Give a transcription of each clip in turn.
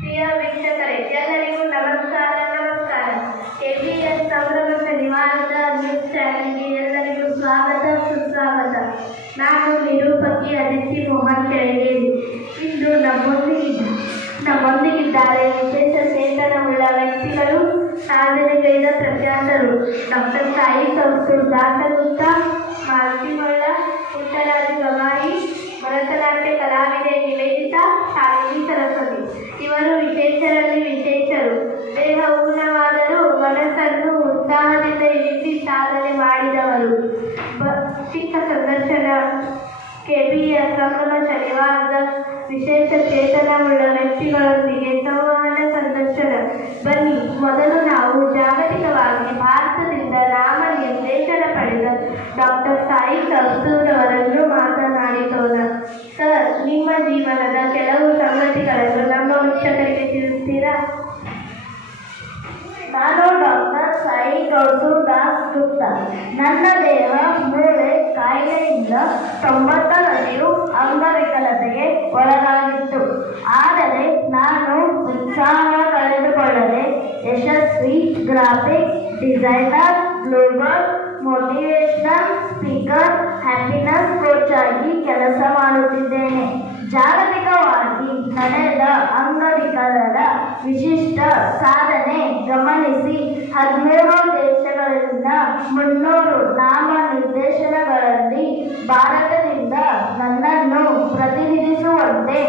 ಪ್ರಿಯ ವೀಕ್ಷಕರೇ, ಎಲ್ಲರಿಗೂ ನಮಸ್ಕಾರ ನಮಸ್ಕಾರ. ಎಸ್ ಸಂಭ್ರಮ ಶನಿವಾರದ ನ್ಯೂಸ್ ಚಾನೆಲ್ಗೆ ಎಲ್ಲರಿಗೂ ಸ್ವಾಗತ, ಸುಸ್ವಾಗತ. ನಾನು ನಿರೂಪಕಿ ಅದಿತಿ ಮೋಹನ್ ಕೆಳಗೇರಿ. ಇಂದು ನಮ್ಮೊಂದಿಗಿದ್ದ ನಮ್ಮೊಂದಿಗಿದ್ದಾರೆ ವಿಶೇಷ ಚೇತನವುಳ್ಳ ವ್ಯಕ್ತಿಗಳು ಸಾಧನೆಗೈದ ಪ್ರಖ್ಯಾತರು. ಡಾಕ್ಟರ್ ಸಾಯಿ ಸಂಸ್ಕೃತ ದಾಸಗುಪ್ತ ಮಾಲ್ತಿಮೊಳ್ಳ, ಪುಟ್ಟರಾಜು ಗವಾಯಿ, ಭರತನಾಟ್ಯ ಕಲಾವಿದೆ ನಿವೇದಿತ, ಶಾಲಿನಿ ಸರಸ್ವತಿ. ಇವರು ವಿಶೇಷರಲ್ಲಿ ವಿಶೇಷರು. ದೇಹ ಊನವಾದರೂ ಮನಸ್ಸನ್ನು ಉತ್ಸಾಹದಿಂದ ಇರಿಸಿ ಸಾಧನೆ ಮಾಡಿದವರು. ಚಿಕ್ಕ ಸಂದರ್ಶನ ಕೆಬಿಯ ಸಂಭ್ರಮ ಶನಿವಾರದ ವಿಶೇಷ ಚೇತನವುಳ್ಳ ವ್ಯಕ್ತಿಗಳೊಂದಿಗೆ ಸಂವಹನ, ಸಂದರ್ಶನ. ಬನ್ನಿ, ಮೊದಲು ನಾವು ಜಾಗತಿಕವಾಗಿ ಭಾರತದಿಂದ ನಾಮ ನಿರ್ದೇಶನ ಪಡೆದ ಡಾಕ್ಟರ್ ಸಾಯಿ ಕಸ್ತೂರ್ ಅವರನ್ನು ಮಾತನಾಡಿಸೋಣ ಸರ್ ನಿಮ್ಮ ಜೀವನದ ಕೆಲವು ಸಂಗತಿಗಳನ್ನು ನಮ್ಮ ವೀಕ್ಷಕರಿಗೆ ತಿಳಿಸ್ತೀರಾ ನಾನು ಡಾಕ್ಟರ್ ಸಾಯಿ ಕೌಸೂರ್ ದಾಸ್ ಗುಪ್ತಾ ನನ್ನ ದೇಹ ಮೂಳೆ ಕಾಯಿಲೆಯಿಂದ ತೊಂಬತ್ತರಲ್ಲಿಯೂ ಅಂಗವಿಕಲತೆಗೆ ಒಳಗಾಗಿತ್ತು. ಆದರೆ ನಾನು ಉತ್ಸಾಹ ಕಳೆದುಕೊಳ್ಳದೆ ಯಶಸ್ವಿ graphic designer global motivational speaker, happiness coach ಆಗಿ ಕೆಲಸ ಮಾಡುತ್ತಿದ್ದೇನೆ. ಜಾಗತಿಕವಾಗಿ ನಡೆದ ಅಂಗವಿಕಲರ ವಿಶಿಷ್ಟ ಸಾಧನೆ ಗಮನಿಸಿ ಹದಿನೇಳು ದೇಶಗಳಿಂದ ಮುನ್ನೂರು ನಾಮ ನಿರ್ದೇಶನಗಳಲ್ಲಿ ಭಾರತದಿಂದ ನನ್ನನ್ನು ಪ್ರತಿನಿಧಿಸುವಂತೆ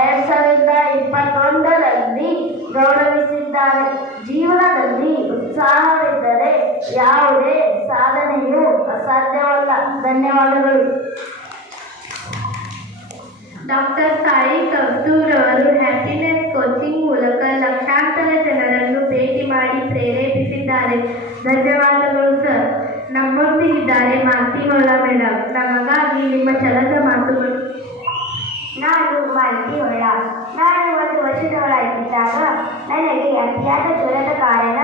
ಎರಡ್ ಸಾವಿರದ ಇಪ್ಪತ್ತೊಂದರಲ್ಲಿ ಗೌರವಿಸಿದ್ದಾರೆ. ಜೀವನದಲ್ಲಿ ಉತ್ಸಾಹವಿದ್ದರೆ ಯಾವುದೇ ಸಾಧನೆಯೂ ಅಸಾಧ್ಯವಲ್ಲ. ಧನ್ಯವಾದಗಳು. ಡಾಕ್ಟರ್ ಸಾಯಿ ಕಸ್ತೂರ್ ಅವರು ಹ್ಯಾಪಿನೆಸ್ ಕೋಚಿಂಗ್ ಮೂಲಕ ಲಕ್ಷಾಂತರ ಜನರನ್ನು ಭೇಟಿ ಮಾಡಿ ಪ್ರೇರೇಪಿಸಿದ್ದಾರೆ. ಧನ್ಯವಾದಗಳು ಸರ್ ನಮ್ಮೊಂದಿಗಿದ್ದಾರೆ ಮಾತಿಮೊಳ ಮೇಡಮ್ ನಮಗಾಗಿ ನಿಮ್ಮ ಛಲದ ಮಾತುಗಳು. ನಾನು ಮಾಲ್ತಿ ಹೊಳ್ಳ ನಾನು ಒಂದು ವರ್ಷದವಳಾಗಿದ್ದಾಗ ನನಗೆ ಅತಿಯಾದ ಜ್ವರದ ಕಾರಣ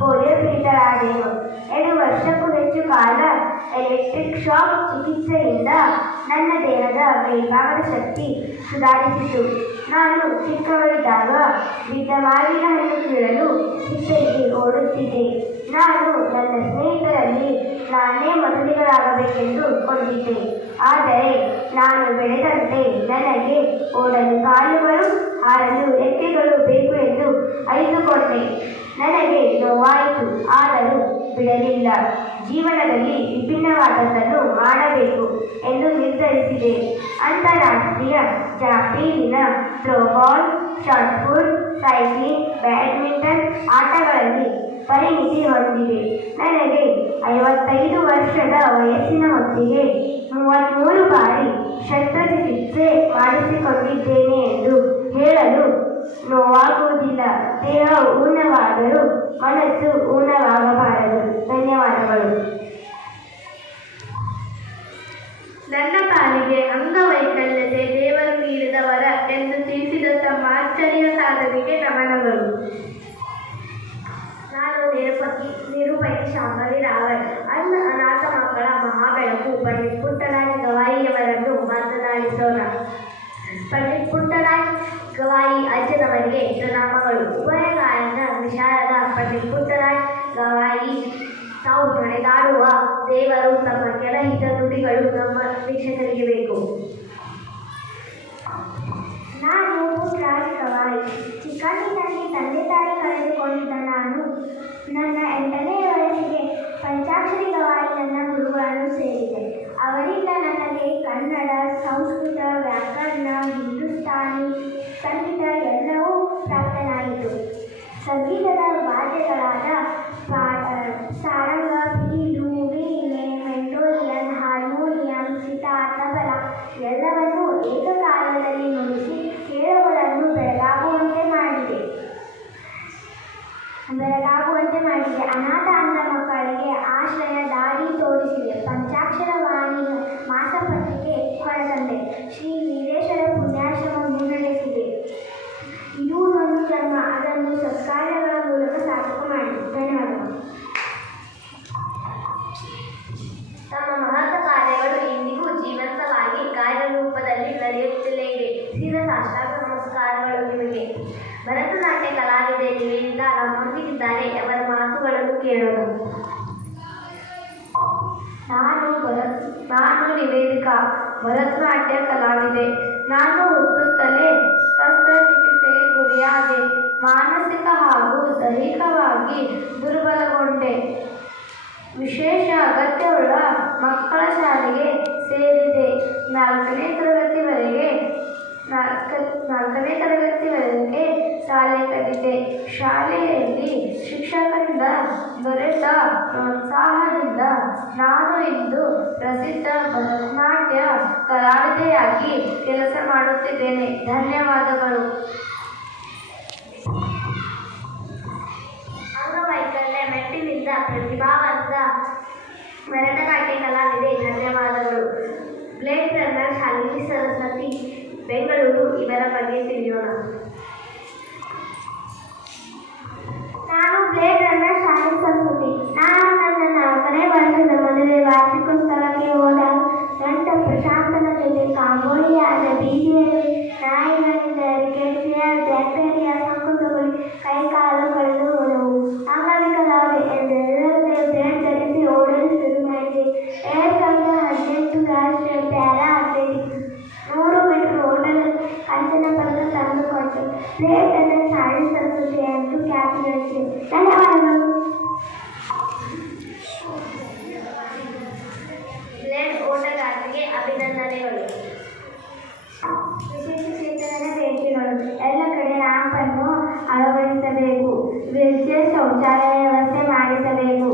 ಪೋಲಿಯೋ ಪೀಡಿತಳಾದೆನು ಎರಡು ವರ್ಷಕ್ಕೂ ಹೆಚ್ಚು ಕಾಲ ಎಲೆಕ್ಟ್ರಿಕ್ ಶಾಕ್ ಚಿಕಿತ್ಸೆಯಿಂದ ನನ್ನ ದೇಹದ ಮೇಲ್ಭಾಗದ ಶಕ್ತಿ ಸುಧಾರಿಸಿತು. ನಾನು ಚಿಕ್ಕವಳಿದ್ದಾಗ ಬಿದ್ದ ಮಾವಿನ ಹಣ್ಣು ಕೀಳಲು ಚಿಟ್ಟೆಗೆ ಓಡುತ್ತಿದ್ದೆ. ನಾನು ನನ್ನ ಸ್ನೇಹಿತರಲ್ಲಿ ನಾನೇ ಮೊದಲಿಗರಾಗಬೇಕೆಂದು ಕೊಂಡಿದ್ದೆ ಆದರೆ ನಾನು ಬೆಳೆದಂತೆ ನನಗೆ ಓಡಲು ಕಾಲುಗಳು ಹಾರಲು ರೆಕ್ಕೆಗಳು ಬೇಕು ಎಂದು ಅರಿತುಕೊಂಡೆ ನನಗೆ ನೋವಾಯಿತು. ಆದರೂ ಬಿಡಲಿಲ್ಲ ಜೀವನದಲ್ಲಿ ವಿಭಿನ್ನವಾದದ್ದನ್ನು ಮಾಡಬೇಕು ಎಂದು ನಿರ್ಧರಿಸಿದೆ. ಅಂತಾರಾಷ್ಟ್ರೀಯ ಜಾತಿ ದಿನ throwball shot put cycling, badminton ಆಟಗಳಲ್ಲಿ ಪರಿಣಿತಿ ಹೊಂದಿದೆ. ನನಗೆ ಐವತ್ತೈದು ವರ್ಷದ ವಯಸ್ಸಿನ ಹೊತ್ತಿಗೆ ಮೂವತ್ತ್ಮೂರು ಬಾರಿ ಶಸ್ತ್ರಚಿಕಿತ್ಸೆ ಮಾಡಿಸಿಕೊಂಡಿದ್ದೇನೆ ಎಂದು ಹೇಳಲು ನೋವಾಗುವುದಿಲ್ಲ. ದೇಹ ಊನವಾದರೂ ಮನಸ್ಸು ಊನವಾಗಬಾರದು. ಧನ್ಯವಾದಗಳು ನನ್ನ ಪಾಲಿಗೆ ಅಂಗವೈಕಲ್ಯತೆ ದೇವರು ನೀಡಿದ ವರ ಎಂದು ತಿಳಿಸಿದ ತಮ್ಮ ಆಶ್ಚರ್ಯ ಸಾಧನೆಗೆ ನಮನಗಳು ನಾನು ನಿರೂಪಕಿ ನಿರೂಪಕಿ ಶಾಂಭವಿ ರಾವಣ್. ಅನ್ನ ಅನಾಥ ಮಕ್ಕಳ ಮಹಾಬೆಳಕು. ಪಂಡಿತ್ ಪುಟ್ಟರಾಜ ಗವಾಯಿಯವರನ್ನು ಮಾತನಾಡಿಸೋಣ. ಪಂಡಿತ್ ಪುಟ್ಟರಾಜ್ ಗವಾಯಿ ಅಜ್ಜನವರಿಗೆ ಪ್ರಣಾಮಗಳು. ಉಭಯ ಗಾಯನ ವಿಶಾರದ ಪಂಡಿತ್ ಪುಟ್ಟರಾಜ್ ಗವಾಯಿ ತಾವು ನಡೆದಾಡುವ ದೇವರು ತಮ್ಮ ಕೆಲ ಹಿತ ನುಡಿಗಳು ನಮ್ಮ ವೀಕ್ಷಕರಿಗೆ ಬೇಕು. ನಾನು ಪುಟ್ಟರಾಜ್ ಗವಾಯಿ ಚಿಕ್ಕಂದಿನಲ್ಲಿ ತಂದೆ ತಾಯಿ ಕಳೆದುಕೊಂಡಿದ್ದ ನಾನು ನನ್ನ ಎಂಟನೇ ವಯಸ್ಸಿಗೆ ಪಂಚಾಕ್ಷರಿ ಗವಾಯಿ ನನ್ನ ಗುರುಗಳನ್ನು ಸೇರಿದೆ. ಅವರಿಂದ ನನಗೆ ಕನ್ನಡ, ಸಂಸ್ಕೃತ, ವ್ಯಾಕರಣ, ಹಿಂದೂಸ್ತಾನಿ, ಸಂಗೀತ ಬೆಳಗಾಗುವಂತೆ ಮಾಡಿದೆ ಅನಾಥ ಅನ್ನ ಮಕ್ಕಳಿಗೆ ಆಶ್ರಯ, ದಾರಿ ತೋರಿಸಿದೆ. ಪಂಚಾಕ್ಷರ ವಾಣಿ ಮಾಸಪತ್ರಿಕೆ ಹೊರತಂದೆ. ಶ್ರೀ ವೀರೇಶ್ವರ ಪುಣ್ಯಾಶ್ರಮ ಮುನ್ನಡೆಸಿದೆ ಇದು ಒಂದು ಜನ್ಮ. ಅದನ್ನು ಭರತನಾಟ್ಯ ಕಲಾವಿದೆ ನಿವೇದಿತ ನಮ್ಮೊಂದಿಗಿದ್ದಾರೆ ಅವರ ಮಾತುಗಳನ್ನು ಕೇಳೋಣ. ನಾನು ಭರತ್, ನಾನು ನಿವೇದಿಕಾ, ಭರತನಾಟ್ಯ ಕಲಾವಿದೆ. ನಾನು ಹುಟ್ಟುತ್ತಲೇ ಶಸ್ತ್ರಚಿಕಿತ್ಸೆಗೆ ಗುರಿಯಾದೆ, ಮಾನಸಿಕ ಹಾಗೂ ದೈಹಿಕವಾಗಿ ದುರ್ಬಲಗೊಂಡೆ. ವಿಶೇಷ ಅಗತ್ಯವುಳ್ಳ ಮಕ್ಕಳ ಶಾಲೆಗೆ ಸೇರಿದೆ. ನಾಲ್ಕನೇ ತರಗತಿವರೆಗೆ ನಾಲ್ಕ, ನಾಲ್ಕನೇ ಶಾಲೆಯಲ್ಲಿ ಶಿಕ್ಷಕರಿಂದ ದೊರೆತ ಪ್ರೋತ್ಸಾಹದಿಂದ ನಾನು ಇಂದು ಪ್ರಸಿದ್ಧ ಭರತನಾಟ್ಯ ಕಲಾವಿದೆಯಾಗಿ ಕೆಲಸ ಮಾಡುತ್ತಿದ್ದೇನೆ. ಧನ್ಯವಾದಗಳು. ಅಂಗವೈಕಲ್ಯ ಮೆಟ್ಟಿನಿಂದ ಪ್ರತಿಭಾವಂತ ಭರತನಾಟ್ಯ ಕಲಾವಿದೆ. ಧನ್ಯವಾದಗಳು. Blade runner Shalini Saraswati Bengaluru. ಇವರ ಬಗ್ಗೆ ತಿಳಿಯೋಣ. ಅಭಿನಂದನೆಗಳು ವಿಶೇಷ ಚೇತನದ ಭೇಟಿಗಳು ಎಲ್ಲ ಕಡೆ ರ್ಯಾಂಪ್ ಅನ್ನು ಅಳವಡಿಸಬೇಕು. ವಿಶೇಷ ಶೌಚಾಲಯ ವ್ಯವಸ್ಥೆ ಮಾಡಿಸಬೇಕು.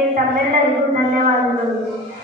ನಮ್ಮ ಚಾನೆಲ್ಗೆ ಸಹಕರಿಸಿದ್ದಕ್ಕೆ ತಮ್ಮೆಲ್ಲರಿಗೂ ಧನ್ಯವಾದಗಳು